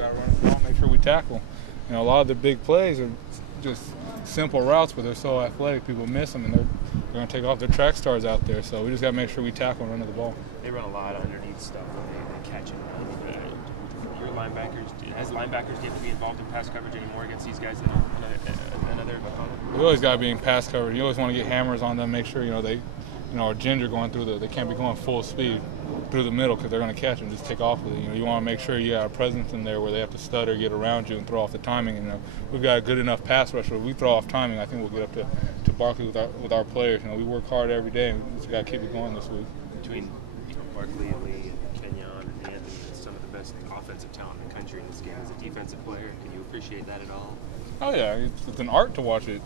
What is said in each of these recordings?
got to run the ball, make sure we tackle. You know, a lot of the big plays are just simple routes, but they're so athletic, people miss them, and they're going to take off. They're track stars out there, so we just got to make sure we tackle and run to the ball. They run a lot of underneath stuff when they catch it. Your linebackers, has linebackers get to be involved in pass coverage anymore against these guys than another opponent? We always got to be in pass coverage. You always want to get hammers on them, make sure they are ginger going through they can't be going full speed through the middle because they're going to catch them, just take off with it. You want to make sure you got a presence in there where they have to stutter, get around you, and throw off the timing. And we've got a good enough pass rusher. If we throw off timing, I think we'll get up to Barkley with our players. We work hard every day, and we just got to keep it going this week. Between Barkley and Lee and Kenyon and Anthony, some of the best offensive talent in the country in this game. As a defensive player, can you appreciate that at all? Oh yeah, it's an art to watch it.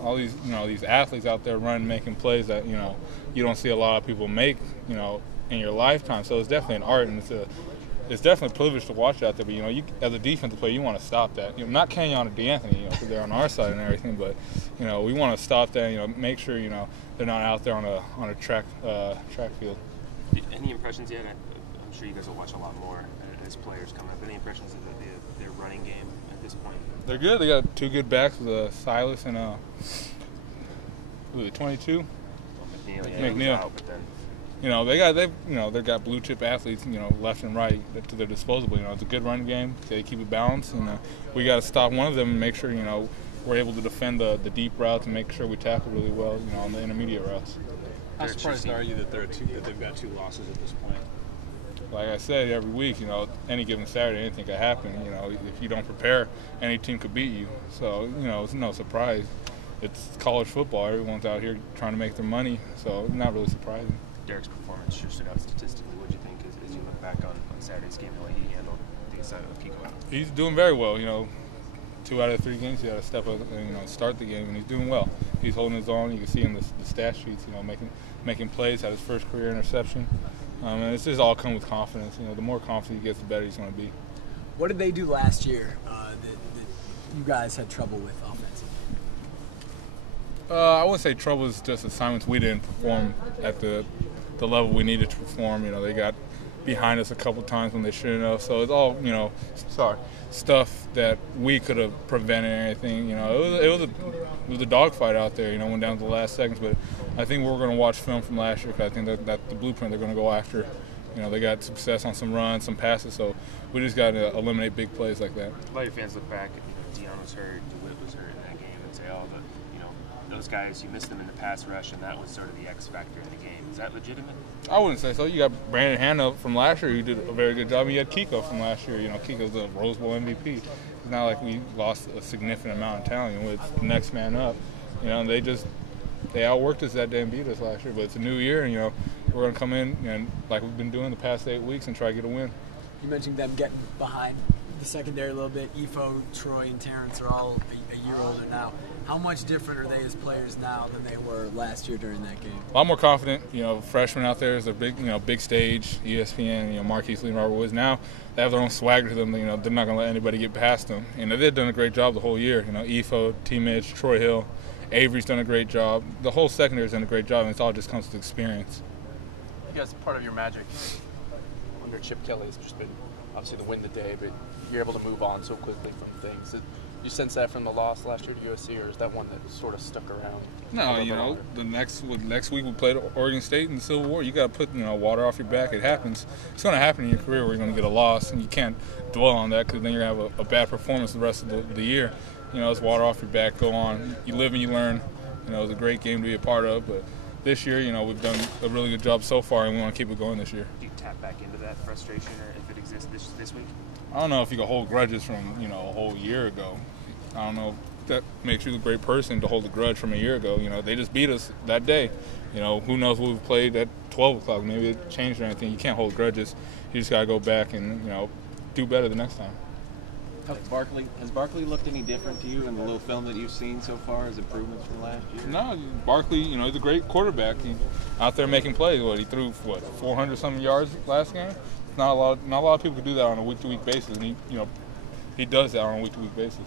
All these these athletes out there running, making plays that you don't see a lot of people make in your lifetime. So it's definitely an art, and it's definitely a privilege to watch out there. But you as a defensive player, you want to stop that. Not Kenyon or D'Anthony, because they're on our side and everything. But we want to stop that. Make sure they're not out there on a track field. Any impressions yet? I'm sure you guys will watch a lot more as players come up. Any impressions of their running game at this point? They're good. They got two good backs with Silas and 22. McNeil. Out, but then they've got blue chip athletes left and right to their disposal. It's a good running game. They keep it balanced, and we got to stop one of them and make sure we're able to defend the deep routes and make sure we tackle really well on the intermediate routes. How surprised are you that they've got two losses at this point? Like I said, every week, any given Saturday, anything could happen. If you don't prepare, any team could beat you. So, it's no surprise. It's college football. Everyone's out here trying to make their money, so it's not really surprising. Derek's performance sure stood out statistically. What do you think as you look back on Saturday's game, the way he handled the side of the Pico? He's doing very well. 2 out of 3 games he had to step up and start the game, and he's doing well. He's holding his own. You can see in the stat sheets, making plays, had his first career interception. And it's just all come with confidence. The more confident he gets, the better he's going to be. What did they do last year that you guys had trouble with offensively? I wouldn't say trouble. Is just assignments we didn't perform at the level we needed to perform. They got behind us a couple times when they shouldn't have. So it's all stuff that we could have prevented or anything. It was a dogfight out there. Went down to the last seconds. But I think we're going to watch film from last year because I think that's the blueprint they're going to go after. They got success on some runs, some passes. So we just got to eliminate big plays like that. A lot of your fans look back. Dion was hurt, DeWitt was hurt in that game, and say, those guys, you missed them in the pass rush, and that was sort of the X factor in the game. Is that legitimate? I wouldn't say so. You got Brandon Hanna from last year who did a very good job. And you had Kiko from last year. Kiko's the Rose Bowl MVP. It's not like we lost a significant amount of talent. It's the next man up. They outworked us that day and beat us last year. But it's a new year, and we're going to come in and like we've been doing the past 8 weeks and try to get a win. You mentioned them getting behind the secondary a little bit. Efo, Troy, and Terrence are all a year older now. How much different are they as players now than they were last year during that game? A lot more confident. Freshmen out there is a big stage. ESPN, Marquise Lee and Robert Woods. Now they have their own swagger to them. They're not going to let anybody get past them. They've done a great job the whole year. Efo, T. Mitch, Troy Hill, Avery's done a great job. The whole secondary's done a great job, and it all just comes with experience. You guys, part of your magic under Chip Kelly has just been obviously the win the day, but you're able to move on so quickly from things. You sense that from the loss last year to USC, or is that one that sort of stuck around? No, the next week we played Oregon State in the Civil War. You got to put water off your back. It happens. It's going to happen in your career where you're going to get a loss, and you can't dwell on that because then you're going to have a bad performance the rest of the year. It's water off your back. Go on. You live and you learn. It was a great game to be a part of, but this year, we've done a really good job so far, and we want to keep it going this year. Do you tap back into that frustration, or if it exists this week? I don't know if you can hold grudges from a whole year ago. I don't know if that makes you a great person to hold a grudge from a year ago. They just beat us that day. Who knows what we've played at 12 o'clock. Maybe it changed or anything. You can't hold grudges. You just got to go back and do better the next time. Has Barkley looked any different to you in the little film that you've seen so far as improvements from last year? No, Barkley, he's a great quarterback. He's out there making plays. He threw 400-something yards last game. Not a lot of people could do that on a week-to-week basis, and he does that on a week-to-week basis.